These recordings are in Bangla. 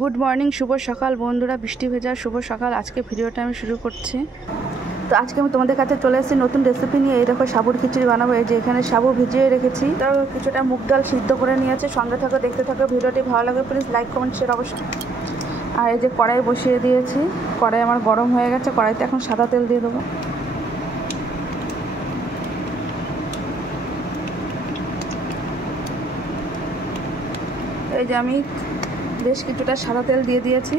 গুড মর্নিং, শুভ সকাল বন্ধুরা। বৃষ্টি ভেজা শুভ সকাল। আজকে ভিডিওটা আমি শুরু করছি। তো আজকে আমি তোমাদের কাছে চলে এসেছি নতুন রেসিপি নিয়ে। এই দেখো সাবুর খিচুড়ি বানাবো। এই যে এখানে সাবু ভিজিয়ে রেখেছি, তাও কিছুটা মুগ ডাল সিদ্ধ করে নিয়েছে। সঙ্গে থাকো, দেখতে থাকো। ভিডিওটি ভালো লাগে প্লিজ লাইক কমেন্ট শেয়ার অবশ্যই। আর এই যে কড়াই বসিয়ে দিয়েছি, কড়াই আমার গরম হয়ে গেছে। কড়াইতে এখন সাদা তেল দিয়ে দেবো। এই যে আমি বেশ কিছুটা সাদা তেল দিয়ে দিয়েছি।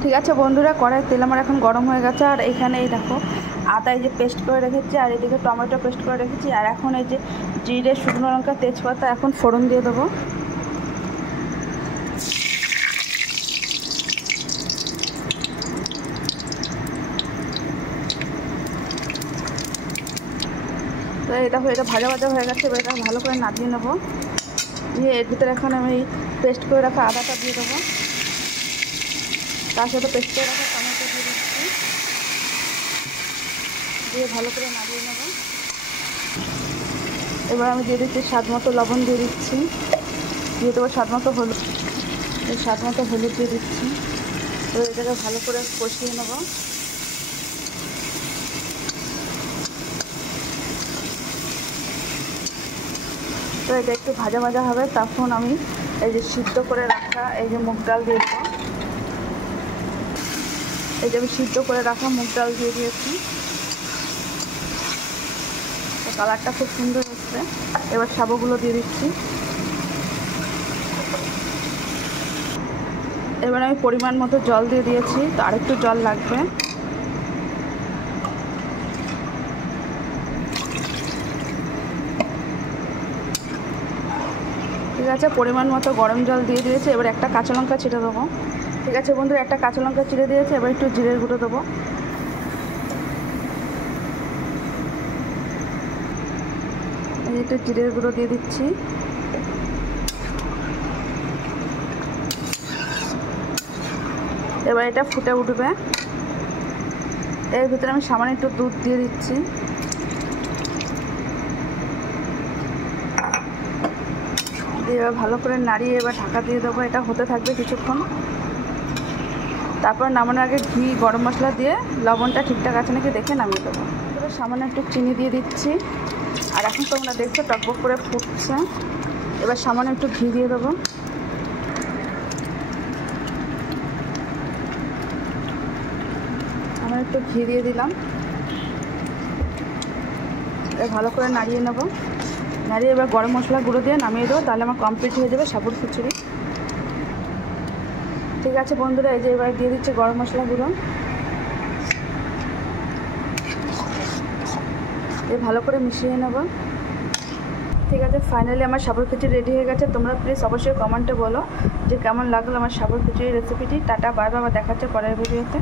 ঠিক আছে বন্ধুরা, কড়াইয়ের তেল আমার এখন গরম হয়ে গেছে। আর এখানে এই দেখো আদা এই যে পেস্ট করে রেখেছি, আর এদিকে টমেটো পেস্ট করে রেখেছি। আর এখন এই যে জিরে, শুকনো লঙ্কা, তেজপাতা এখন ফোড়ন দিয়ে দেবো। তো এটা ভাজা ভাজা হয়ে গেছে। এবার এটা ভালো করে নাড়িয়ে নেবো। দিয়ে এর ভিতরে এখন আমি পেস্ট করে রাখা আদাটা দিয়ে দেবো। তার সাথে পেস্ট করে রাখা টমেটো দিয়ে দিচ্ছি, দিয়ে ভালো করে নাড়িয়ে নেব। এবার আমি দিয়ে দিচ্ছি স্বাদ মতো লবণ দিয়ে দিচ্ছি, দিয়ে দেবো স্বাদ মতো হলুদ দিয়ে দিচ্ছি। এবার এটাকে ভালো করে কষিয়ে নেব। তো এটা একটু ভাজা ভাজা হবে, তখন আমি এই যে সিদ্ধ করে রাখা এই যে মুগ ডাল দিয়ে দেবো। এই যে আমি সিদ্ধ করে রাখা মুগ ডাল দিয়ে দিয়েছি। কালারটা খুব সুন্দর হচ্ছে। এবার সাবুগুলো দিয়ে দিচ্ছি। এবার আমি পরিমাণ মতো জল দিয়ে দিয়েছি, তো আরেকটু জল লাগবে। ঠিক আছে, পরিমাণ মতো গরম জল দিয়ে দিয়েছি। এবার একটা কাঁচা লঙ্কা ছিঁড়ে দেবো। ঠিক আছে বন্ধুরা, একটা কাঁচা লঙ্কা ছিঁড়ে দিয়েছি। এবার একটু জিরের গুঁড়ো দেবো। একটু জিরের গুঁড়ো দিয়ে দিচ্ছি। এবার এটা ফুটে উঠবে। এর ভিতরে আমি সামান্য একটু দুধ দিয়ে দিচ্ছি। দিয়ে এবার ভালো করে নাড়িয়ে এবার ঢাকা দিয়ে দেবো। এটা হতে থাকবে কিছুক্ষণ। তারপর নামানোর আগে ঘি, গরম মশলা দিয়ে লবণটা ঠিকঠাক আছে নাকি দেখে নামিয়ে দেবো। এবার সামান্য একটু চিনি দিয়ে দিচ্ছি। আর এখন তোমরা দেখছো টকবক করে ফুটছে। এবার সামান্য একটু ঘি দিয়ে দেবো। আমার একটু ঘি দিয়ে দিলাম। এবার ভালো করে নাড়িয়ে নেব। নাড়িয়ে এবার গরম মশলা গুঁড়ো দিয়ে নামিয়ে দেবো। তাহলে আমার কমপ্লিট হয়ে যাবে সাবুর খিচুড়ি। ঠিক আছে বন্ধুরা, এই যে এবার দিয়ে দিচ্ছি গরম মশলা গুঁড়ো। এ ভালো করে মিশিয়ে নেব। ঠিক আছে, ফাইনালি আমার সাবুর খিচুড়ি রেডি হয়ে গেছে। তোমরা প্লিজ অবশ্যই কমেন্টে বলো যে কেমন লাগলো আমার সাবুর খিচুড়ি রেসিপিটি। টাটা, বাই বাই, দেখা হচ্ছে পরের ভিডিওতে।